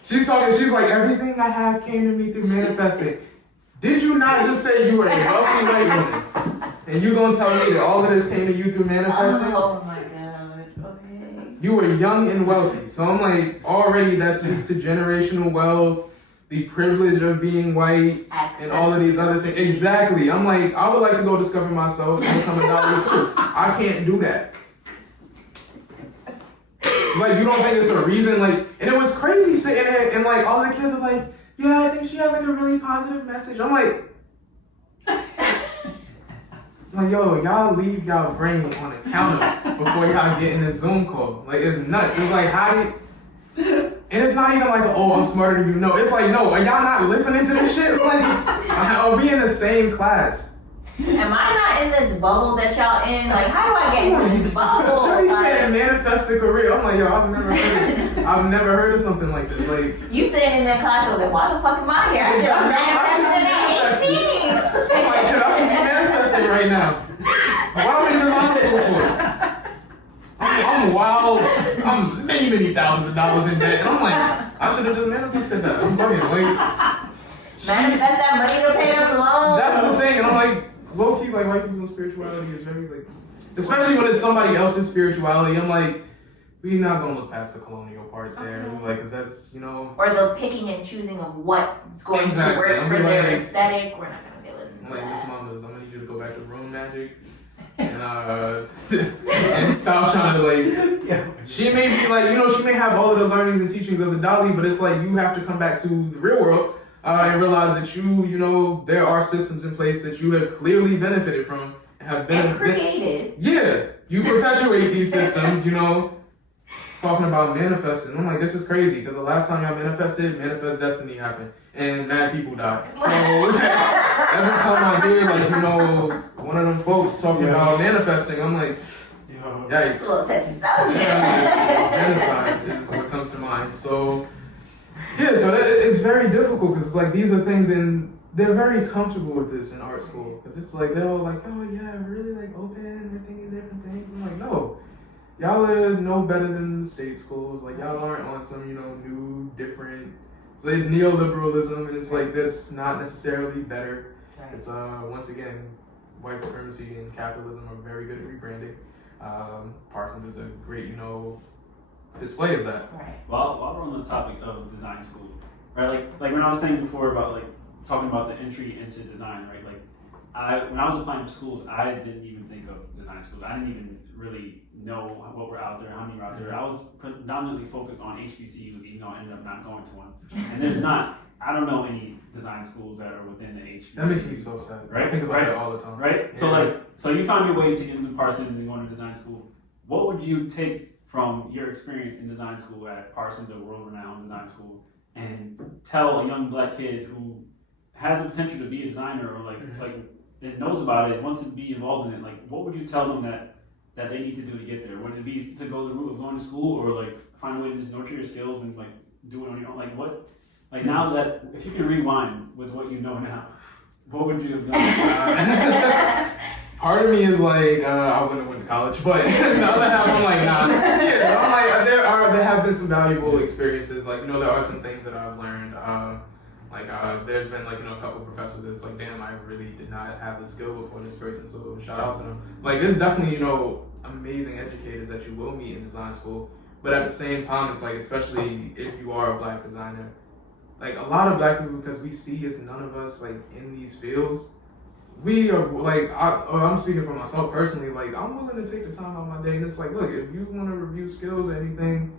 she's like, everything I have came to me through manifesting. Did you not just say you were a wealthy white woman? And you gonna tell me that all of this came to you through manifesting? Oh my god, okay. You were young and wealthy. So I'm like, already that speaks to generational wealth, the privilege of being white, and all of these other things. Exactly. I'm like, I would like to go discover myself and become a dollar too. I can't do that. Like, you don't think it's a reason? Like, and it was crazy sitting there, and like all the kids are like, yeah, I think she had like a really positive message. I'm like, yo, y'all leave y'all brain on the counter before y'all get in this Zoom call. Like, it's nuts. It's like, how do you... And it's not even like, oh, I'm smarter than you. No, it's like, no, are y'all not listening to this shit? Like, are we in the same class? Am I not in this bubble that y'all in? Like, how do I get into this bubble? Shorty Like, said manifest a career. I'm like, yo, I've never heard of something like this. Like, you sitting in that class, I was like, why the fuck am I here? I should have manifested at 18. I'm like, shit, I should be manifesting right now. What am I in design school for? I'm wild. I'm many thousands of dollars in debt. And I'm like, I should have just manifested that. I'm fucking like, Manifest that money to pay them loans. that's the thing. And I'm like, low key, like, white people's spirituality is very, like, especially when it's somebody else's spirituality. I'm like, we're not gonna look past the colonial part there. Like, cause that's, you know. Or the picking and choosing of what's going to work for their aesthetic. We're not gonna go into like, that. Miss Mamas, I'm gonna need you to go back to room magic. And and stop trying to like. She may be like, you know, she may have all of the learnings and teachings of the Dali, but it's like you have to come back to the real world and realize that you know, there are systems in place that you have clearly benefited from and have been created. Yeah, you perpetuate these systems. You know, talking about manifesting. I'm like, this is crazy because the last time y'all manifested, manifest destiny happened and mad people died. So every time I hear like, you know, one of them folks talking about manifesting, I'm like, yikes. It's a little touchy subject. Genocide is what comes to mind. So yeah, so it's very difficult because it's like these are things and they're very comfortable with this in art school because it's like they're all like, oh yeah, we're really like open, we're thinking different things. I'm like, no. Y'all are no better than the state schools. Like, y'all aren't on some, you know, new, different. So it's neoliberalism, and it's like, that's not necessarily better. Right. It's, once again, white supremacy and capitalism are very good at rebranding. Parsons is a great, you know, display of that. Right. While we're on the topic of design school, right? Like when I was saying before about, like, talking about the entry into design, right? Like, when I was applying to schools, I didn't even think of design schools. I didn't even really know what were out there, how many were out there. I was predominantly focused on HBCUs, even though I ended up not going to one. And there's not, I don't know any design schools that are within the HBCU. That makes me so sad. Right? I think about it all the time. Right? Yeah. So you found your way to get into Parsons and going to design school. What would you take from your experience in design school at Parsons, a world-renowned design school, and tell a young black kid who has the potential to be a designer or like knows about it, wants to be involved in it, like what would you tell them that they need to do to get there? Would it be to go the route of going to school or like find a way to just nurture your skills and like do it on your own? Like what, like now that, if you can rewind with what you know now, what would you have done? Part of me is like, I wouldn't have went to college, but the other half I'm like, nah. Yeah, I'm like, there have been some valuable experiences. Like, you know, there are some things that I've learned. There's been like, you know, a couple of professors that's like, damn, I really did not have the skill before this person, so shout out to them. Like, there's definitely, you know, amazing educators that you will meet in design school, but at the same time, it's like, especially if you are a black designer, like a lot of black people, because we see as none of us like in these fields, we are like, I'm speaking for myself personally, like I'm willing to take the time out of my day, and it's like, look, if you want to review skills or anything,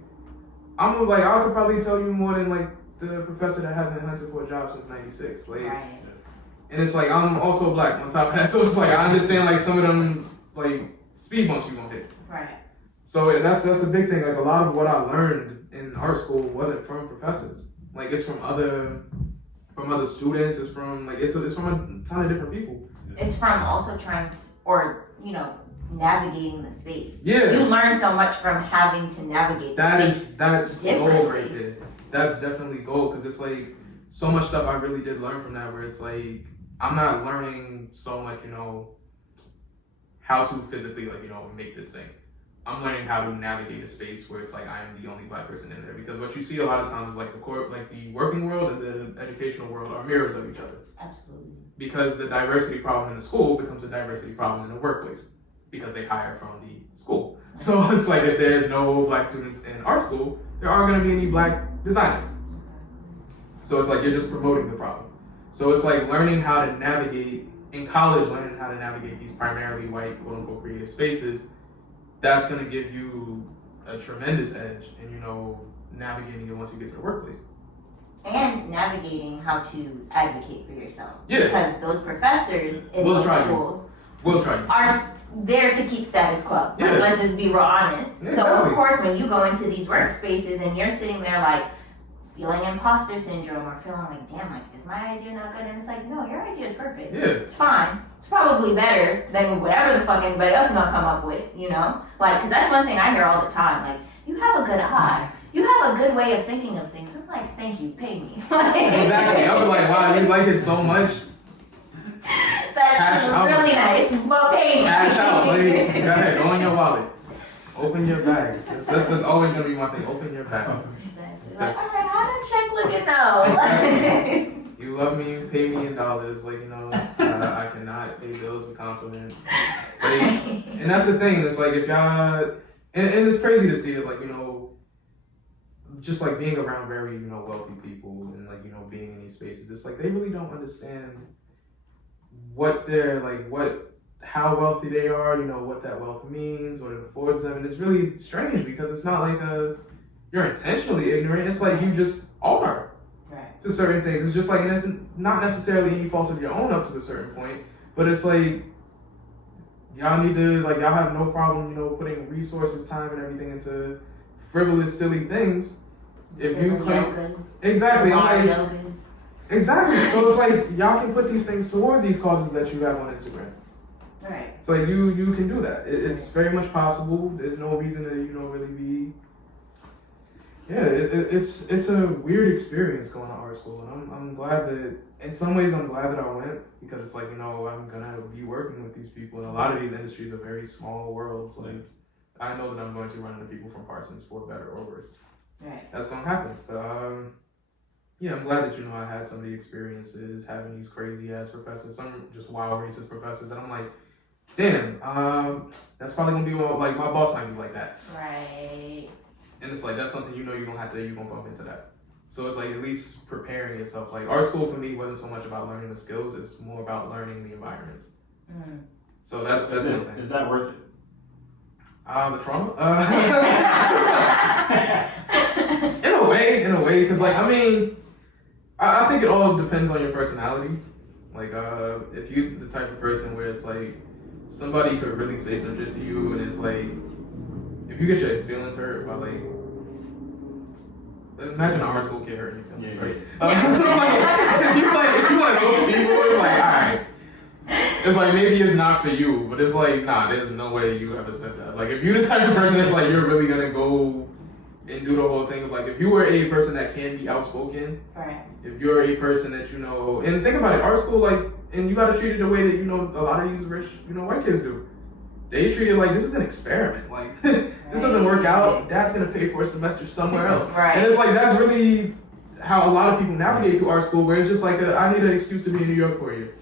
I'm like, I could probably tell you more than like the professor that hasn't hunted for a job since '96. Like, right. And it's like, I'm also black on top of that, so it's like, I understand like some of them like speed bumps you won't hit. Right. So that's a big thing. Like a lot of what I learned in art school wasn't from professors. Like it's from other students. It's from like it's from a ton of different people. It's from also trying to, or you know, navigating the space. Yeah. You learn so much from having to navigate the space. That's gold right there. That's definitely gold, because it's like so much stuff I really did learn from that, where it's like I'm not learning so much, you know, how to physically like, you know, make this thing. I'm learning how to navigate a space where it's like I am the only black person in there, because what you see a lot of times is like the working world and the educational world are mirrors of each other. Absolutely. Because the diversity problem in the school becomes a diversity problem in the workplace, because they hire from the school. So it's like if there's no black students in art school, there aren't going to be any black designers. So it's like you're just promoting the problem. So it's like learning how to navigate in college, learning how to navigate these primarily white, quote unquote, creative spaces. That's going to give you a tremendous edge in, you know, navigating it once you get to the workplace. And navigating how to advocate for yourself. Yeah. Because those professors in We'll those try you. schools We'll try you. are there to keep status quo. Yeah. Like, let's just be real honest. Yeah, So exactly. of course, when you go into these workspaces and you're sitting there like feeling imposter syndrome or feeling like, damn, like, is my idea not good? And it's like, no, your idea is perfect. Yeah. It's fine. It's probably better than whatever the fuck anybody else is gonna come up with, you know? Like, cause that's one thing I hear all the time. Like, you have a good eye. You have a good way of thinking of things. I'm like, thank you, pay me. Exactly. I was like, wow, you like it so much. That's Cash out. really nice, but pay me. Cash out. Like, go ahead, go in your wallet. Open your bag. That's always gonna be my thing. Open your bag. It's like, alright, how the check looking though? You love me, you pay me in dollars. Like, you know, I cannot pay bills with compliments. Like, and that's the thing. It's like if y'all, and it's crazy to see it. Like, you know, just like being around very, you know, wealthy people and like, you know, being in these spaces. It's like they really don't understand what they're like, how wealthy they are. You know, what that wealth means, what it affords them, and it's really strange because it's not like you're intentionally ignorant. It's like you just are. Right. To certain things. It's just like, and it's not necessarily any fault of your own up to a certain point, but it's like, y'all need to, like, y'all have no problem, you know, putting resources, time, and everything into frivolous, silly things. If you claim, exactly, I'm like, exactly. So it's like, y'all can put these things toward these causes that you have on Instagram. Right. So like, you can do that. It's very much possible. There's no reason to, you know, really be. Yeah, it's a weird experience going to art school, and I'm glad that, in some ways I'm glad that I went, because it's like, you know, I'm gonna be working with these people, and a lot of these industries are very small worlds. Like, I know that I'm going to run into people from Parsons, for better or worse. Right. That's gonna happen. But yeah, I'm glad that, you know, I had some of the experiences having these crazy ass professors, some just wild racist professors, and I'm like, damn, that's probably gonna be like my boss might be like that. Right. And it's like, that's something, you know, you're gonna bump into that. So it's like, at least preparing yourself. Like, art school for me wasn't so much about learning the skills, it's more about learning the environments. Mm. So that's one thing. Is that worth it? The trauma? In a way, because like, I mean, I think it all depends on your personality. Like, if you're the type of person where it's like, somebody could really say some shit to you, and it's like, if you get your feelings hurt by like, imagine an art school kid hurting your feelings, right? If you one of those people, it's like, alright. It's like, maybe it's not for you, but it's like, nah, there's no way you ever said that. Like, if you're the type of person that's like, you're really gonna go and do the whole thing of like, if you were a person that can be outspoken, Right. if you're a person that, you know, and think about it, art school, like, and you gotta treat it the way that, you know, a lot of these rich, you know, white kids do. They treat it like, this is an experiment. Like, this doesn't work out, dad's gonna pay for a semester somewhere else. Right. And it's like, that's really how a lot of people navigate through art school, where it's just like, I need an excuse to be in New York for a year.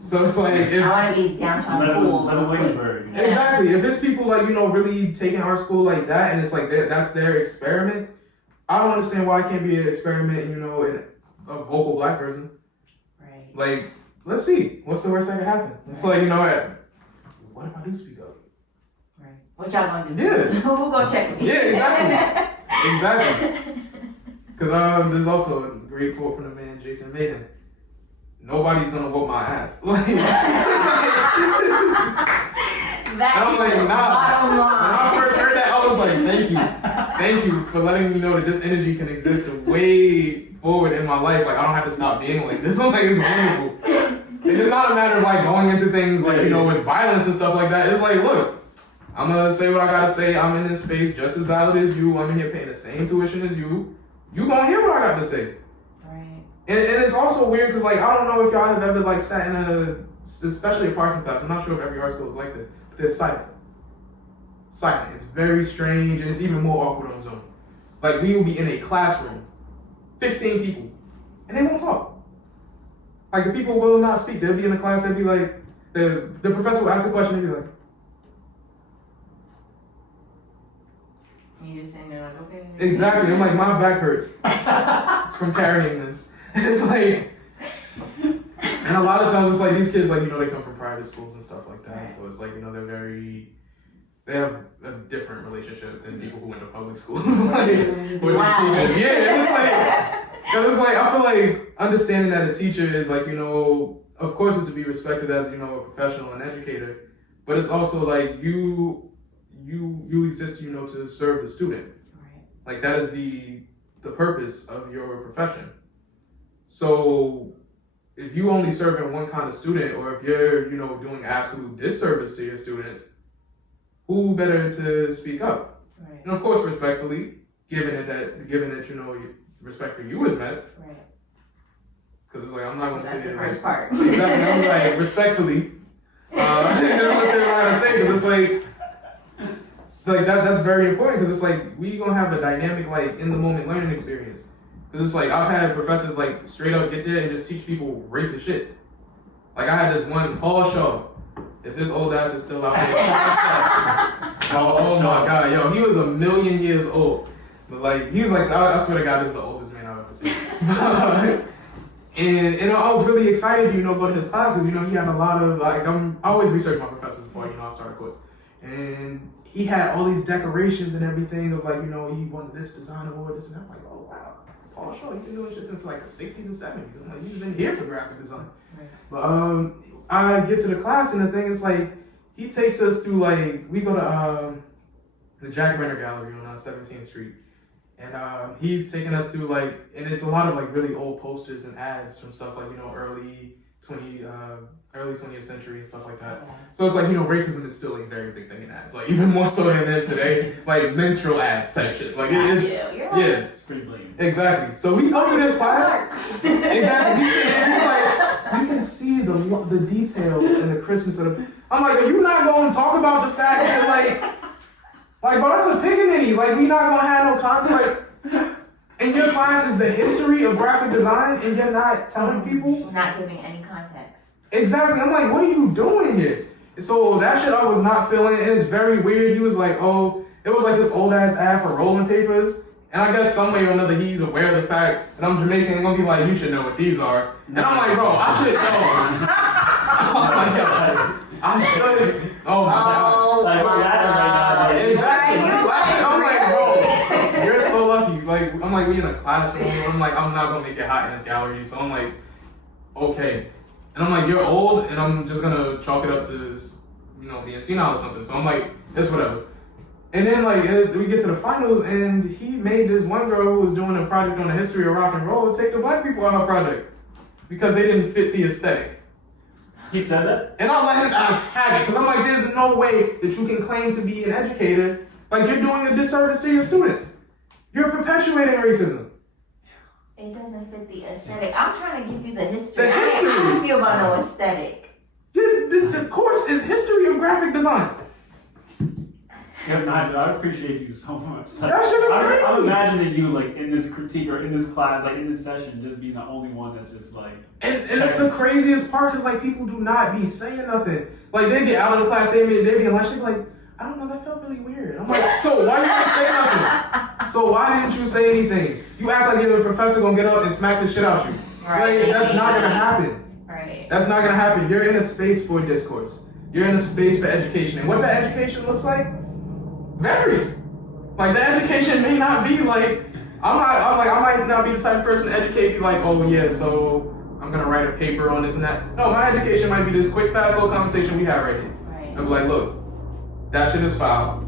So it's like, if, I want to be downtown cool. Williamsburg. exactly. If it's people like, you know, really taking art school like that, and it's like that's their experiment, I don't understand why it can't be an experiment, you know, in a vocal black person. Right. Like, let's see, what's the worst that could happen? It's like, you know, what if I do speak up? Right. What y'all gonna do? Yeah. Who gonna check me? Yeah, exactly. Exactly. Because there's also a great quote from the man Jason Maiden. Nobody's gonna whoop my ass. Like, That I'm like, is the nah. bottom When line. I first heard that, I was like, thank you for letting me know that this energy can exist way forward in my life. Like, I don't have to stop being like this. I'm like, it's wonderful. It's not a matter of like going into things like, you know, with violence and stuff like that. It's like, look, I'm gonna say what I gotta say. I'm in this space just as valid as you. I'm in here paying the same tuition as you. You gonna hear what I got to say. Right. And it's also weird because, like, I don't know if y'all have ever, like, sat in especially a Parsons class. I'm not sure if every art school is like this, but they're silent. Silent. It's very strange, and it's even more awkward on Zoom. Like, we will be in a classroom, 15 people, and they won't talk. Like, the people will not speak. They'll be in the class, they'll be like, the professor will ask a question, they'll be like, You just sitting there like, okay. exactly. I'm like, my back hurts from carrying this. It's like, and a lot of times it's like these kids, like, you know, they come from private schools and stuff like that. So it's like, you know, they're they have a different relationship than people who went to public schools, like with their teachers. Yeah, it's like, cause it's like I feel like understanding that a teacher is like, you know, of course it's to be respected as, you know, a professional and educator, but it's also like you exist, you know, to serve the student. Right. Like that is the purpose of your profession. So if you only serving one kind of student, or if you're, you know, doing absolute disservice to your students, who better to speak up? Right. And of course, respectfully, given that you know respect for you is met. Right. Because it's like I'm not gonna That's say the it first part. Exactly. I'm like respectfully. I'm gonna say what I gotta say because it's like that's very important because it's like we gonna have a dynamic like in the moment learning experience. Because it's like I've had professors like straight up get there and just teach people racist shit. Like I had this one Paul Shaw. If this old ass is still out there, oh my god, yo, he was 1,000,000 years old. But like he was like, I swear to God, this is the oldest man I've ever seen. and I was really excited, you know, go to his classes. You know, he had a lot of like I always research my professors before, you know, I start a course. And he had all these decorations and everything of like, you know, he won this design award, this and that. I'm like, oh wow, Paul Shaw, you've been doing shit since like the 60s and 70s. I'm like, he's been here for graphic design. Right. But I get to the class and the thing is like he takes us through like we go to the Jack Brenner Gallery on 17th Street, and he's taking us through like, and it's a lot of like really old posters and ads from stuff like, you know, early 20th century and stuff like that. So it's like, you know, racism is still a very big thing in ads, like even more so than it is today, like minstrel ads type shit. Like it's It's pretty blatant. Exactly. So we go to this class. Exactly. He's like, you can see the detail in the Christmas of the. I'm like, are you not going to talk about the fact that like, bro, that's a pickaninny. Like, we not gonna have no content. Like, in your class is the history of graphic design, and you're not telling people. You're not giving any context. Exactly. I'm like, what are you doing here? So that shit I was not feeling. And it's very weird. He was like, oh, it was like this old ass ad for rolling papers. And I guess some way or another he's aware of the fact that I'm Jamaican and gonna be like, you should know what these are. And I'm like, bro, I should know. Oh my god. I should. Oh my god. Like, we're laughing right now. Exactly. Right, I'm like, bro, you're so lucky. Like, I'm like, we in a classroom. I'm like, I'm not gonna make it hot in this gallery. So I'm like, okay. And I'm like, you're old, and I'm just gonna chalk it up to, you know, being senile or something. So I'm like, it's whatever. And then like we get to the finals, and he made this one girl who was doing a project on the history of rock and roll take the black people out of her project because they didn't fit the aesthetic. He said that? And I let his ass have it because I'm like, there's no way that you can claim to be an educator. Like you're doing a disservice to your students. You're perpetuating racism. It doesn't fit the aesthetic. I'm trying to give you the history. The I history. didn't ask you about no aesthetic. The course is history of graphic design. Yeah, Nigel, I appreciate you so much. Like, That shit is crazy. I'm imagining you like in this critique or in this class, like in this session, just being the only one that's just like. And it's the craziest part because like people do not be saying nothing. Like they get out of the class, they be in lunch, they be like, I don't know, that felt really weird. I'm like, so why you didn't say nothing? So why didn't you say anything? You act like you're the professor gonna get up and smack the shit out you. Right. Like that's not gonna happen. Right. That's not gonna happen. You're in a space for discourse. You're in a space for education. And what that education looks like varies. Like the education may not be like, I might not be the type of person to educate you like, oh yeah, so I'm gonna write a paper on this and that. No, my education might be this quick, fast, little conversation we have right here. Right. I'll be like, look, that shit is foul.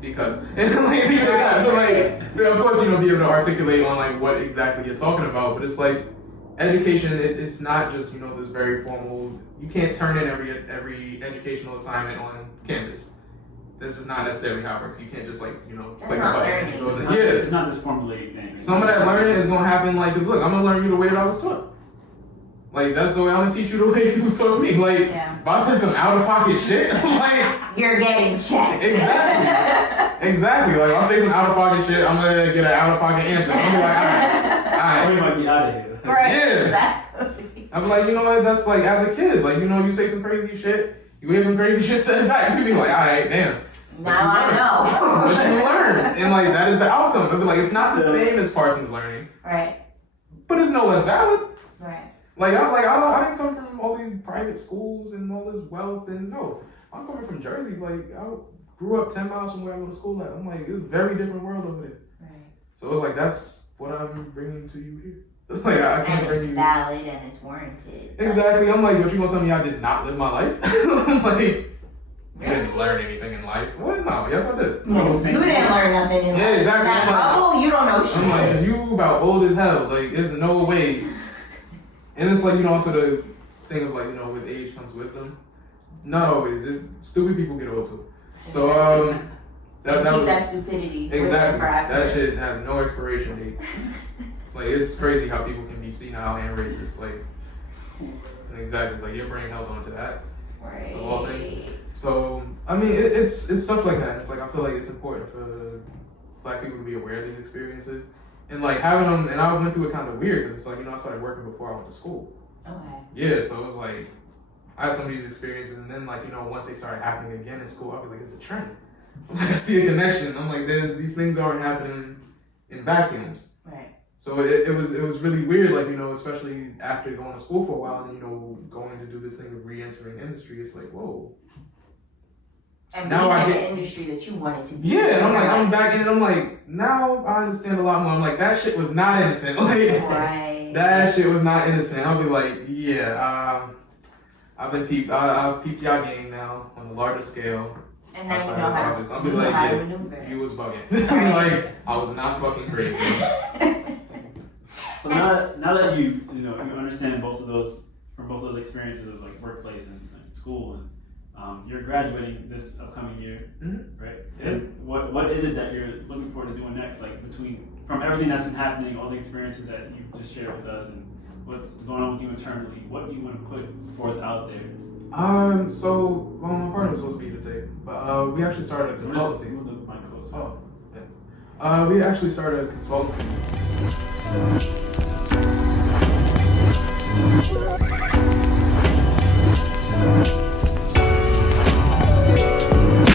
Because, and like, leave it at that. But like, of course, you know, be able to articulate on like what exactly you're talking about. But it's like, education, it's not just, you know, this very formal, you can't turn in every educational assignment on Canvas. That's just not necessarily how it works. You can't just like, you know, That's click a not button learning. and it goes in. It's not this formulated thing. Some of that learning is gonna happen like, cause look, I'm gonna learn you the way that I was taught. Like that's the way I'm gonna teach you the way people taught me. Like Yeah. if I said some out of pocket shit, like You're getting checked. exactly. Exactly. Like I'll say some out of pocket shit, I'm gonna get an out of pocket answer. I'm gonna be like, Or alright. you might be out of here. Right. Yeah. Exactly. I'm like, you know what, that's like as a kid, like, you know, you say some crazy shit, you hear some crazy shit said back, you be like, alright, damn. Now I know. But you learn. And like that is the outcome. I be like, it's not the same as Parsons learning. Right. But it's no less valid. Right. Like I didn't come from all these private schools and all this wealth and no. I'm coming from Jersey. Like grew up 10 miles from where I go to school at. I'm like, it's a very different world over there. Right. So it's like, that's what I'm bringing to you here. Like, I can't And bring it's you. valid and it's warranted. Exactly. I'm like, what, you gonna tell me I did not live my life? I'm like, you didn't learn anything in life. What? No, yes I did. You didn't learn nothing in Yeah, life. exactly. That I'm like- bubble, you don't know shit. I'm like, you about old as hell. Like, there's no way. And it's like, also the thing of like, with age comes wisdom. Not always. Stupid people get old too. So, that keep was that stupidity. exactly. Forever. That shit has no expiration date. Like, it's crazy how people can be senile and racist. Like, exactly. Like, your brain held on to that. Right. Of all things. So, I mean, it's stuff like that. It's like, I feel like it's important for Black people to be aware of these experiences. And like having them, and I went through it kind of weird because it's like, I started working before I went to school. Okay. Yeah, so it was like, I had some of these experiences, and then like, once they started happening again in school, I'll be like, it's a trend. I see a connection. I'm like, these things aren't happening in vacuums. Right. So it was really weird, like, especially after going to school for a while and, going to do this thing of re-entering industry, it's like, whoa. And Now being I in get- the industry that you wanted to be. Yeah, and I'm like, Right. I'm back in it, I'm like, now I understand a lot more. I'm like, that shit was not innocent. Like, Right. that shit was not innocent. I'll be like, yeah, I've peeped y'all game now on a larger scale. And now you outside know this how office. I'll to, be you know like, how to yeah, maneuver. you was bugging. I'm like, I was not fucking crazy. So now that you understand both of those experiences of like workplace and school, and you're graduating this upcoming year, right? Yeah. And what is it that you're looking forward to doing next? Like from everything that's been happening, all the experiences that you just shared with us, and what's going on with you internally, what do you want to put forth out there? So, well, my partner was supposed to be here today, but we actually started a consultancy. Move the mic closer. Oh, yeah. We actually started a consultancy.